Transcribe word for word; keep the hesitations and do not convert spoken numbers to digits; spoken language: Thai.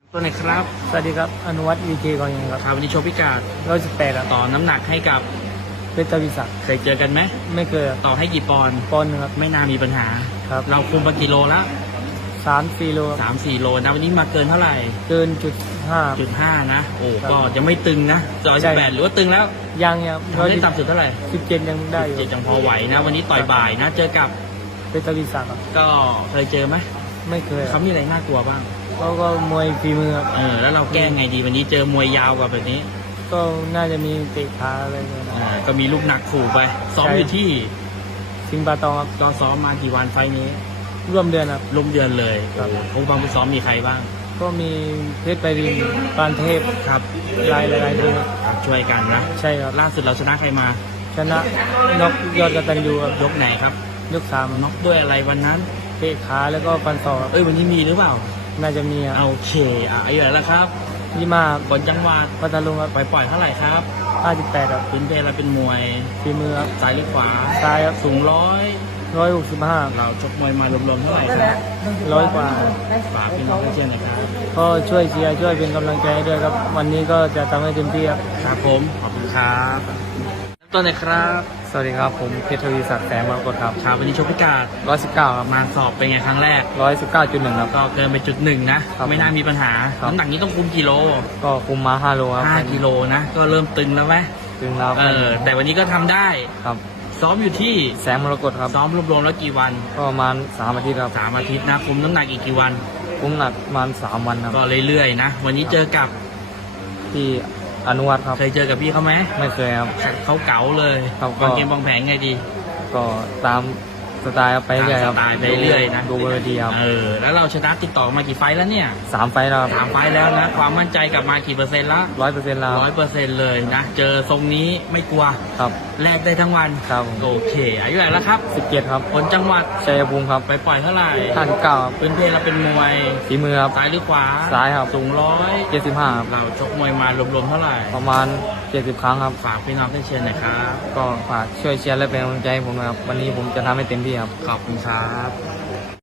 ตัวไหนครับสวัสดีครับอนุวัฒน์วีเคก่อนยังครับครับวันนี้โชว์พิกัดร้อยสิบแปดครับต่อน้ำหนักให้กับเพชรทวีศักดิ์เคยเจอกันไหมไม่เคยครับต่อให้กี่ปอนด์ปอนด์หนึ่งครับไม่น่ามีปัญหาครับเราคุมไปกี่โลละสามสี่โลสามสี่โลนะวันนี้มาเกินเท่าไหร่เกินจุดห้าจุดห้านะโอ้ก็ยังไม่ตึงนะร้อยสิบแปดหรือว่าตึงแล้วยังยังทำได้ต่ำสุดเท่าไหร่สิบเจ็ดยังได้อยู่เจ็ดยังพอไหวนะวันนี้ต่อยบ่ายนะเจอกับเพชรทวีศักดิ์ครับก็เคยเจอไหมไม่เคยเขามีอะไรน่ากลัวบ้างเขาก็มวยฝีมือครับเออแล้วเราแก้ไงดีวันนี้เจอมวยยาวกว่าแบบนี้ก็น่าจะมีเตะขาอะไรเลยนะอ่าก็มีลูกหนักขู่ไปซ้อมอยู่ที่สิงห์ปาตองครับก็ซ้อมมากี่วันไฟนี้ร่วมเดือนครับร่วมเดือนเลยครับผู้บังคับซ้อมมีใครบ้างก็มีเพชรไพรินทร์ปานเทพครับหลายหลายคนช่วยกันนะใช่ครับล่าสุดเราชนะใครมาชนะน็อกยอดกตัญญูครับยกไหนครับยกสามน็อกด้วยอะไรวันนั้นเตะขาแล้วก็ฟันศอกเอ้ยวันนี้มีหรือเปล่าน่าจะมีครับโอเคอ่ะอายุเท่าไหร่แล้วครับยี่มาบนจังหวัดพัทลุงครับปล่อยปล่อยเท่าไหร่ครับห้าสิบแปดครับพื้นเพเราเป็นมวยฝีมือครับซ้ายหรือขวาซ้ายครับสูงร้อยร้อยหกสิบห้าเราชกมวยมารวมๆเท่าไหร่ครับร้อยกว่าฝากพี่น้องเชียร์หน่อยครับก็ช่วยเชียร์ช่วยเป็นกำลังใจให้ด้วยครับวันนี้ก็จะทำให้เต็มที่ครับครับผมขอบคุณครับต้นไหนครับสวัสดีครับผมเพชรทวีศักดิ์แสงมรกตครับครับวันนี้ชกพิกัดร้อยสิบเก้าครับมาสอบเป็นไงครั้งแรกร้อยสิบเก้าจุดหนึ่งครับก็เกินไปจุดหนึ่งนะไม่น่ามีปัญหาน้ำหนักนี้ต้องคุมกิโลก็คุมมาห้าโลครับห้ากิโลนะก็เริ่มตึงแล้วไหมตึงแล้วเออแต่วันนี้ก็ทำได้ครับซ้อมอยู่ที่แสงมรกตครับซ้อมรวมๆแล้วกี่วันก็ประมาณสามอาทิตย์ครับสามอาทิตย์นะคุมน้ำหนักอีกกี่วันคุมหนักประมาณสามวันครับก็เรื่อยๆนะวันนี้เจอกับที่อนุวัฒน์ครับเคยเจอกับพี่เขาไหมไม่เคยครับเขาเก๋าเลยวางเกมวางแผนไงดีก็ตามสไตล์ไปเรื่อยครับสไตล์ไปเรื่อยนะดูเบอร์ดีครับเออแล้วเราชนะติดต่อมากี่ไฟแล้วเนี่ยสามไฟแล้วสามไฟแล้วนะความมั่นใจกลับมากี่เปอร์เซ็นต์ละร้อยเปอร์เซ็นต์แล้วร้อยเปอร์เซ็นต์เลยนะเจอทรงนี้ไม่กลัวครับแลกได้ทั้งวันครับโอเคอายุเท่าไหร่แล้วครับสิบเจ็ดครับคนจังหวัดชัยภูมิครับไปปล่อยเท่าไหร่ห้าสิบเก้าพื้นเพเราเป็นมวยฝีมือครับซ้ายหรือขวาซ้ายครับสูงร้อยเจ็ดสิบห้าเราชกมวยมารวมๆเท่าไหร่ประมาณเจ็ดสิบครั้งครับฝากพี่น้องให้เชียร์หน่อยครับก็ฝากช่วยเชียร์และเป็นกำลังใจให้ผมนะครับวันนี้ผมจะทำให้เต็มที่ครับขอบคุณครับ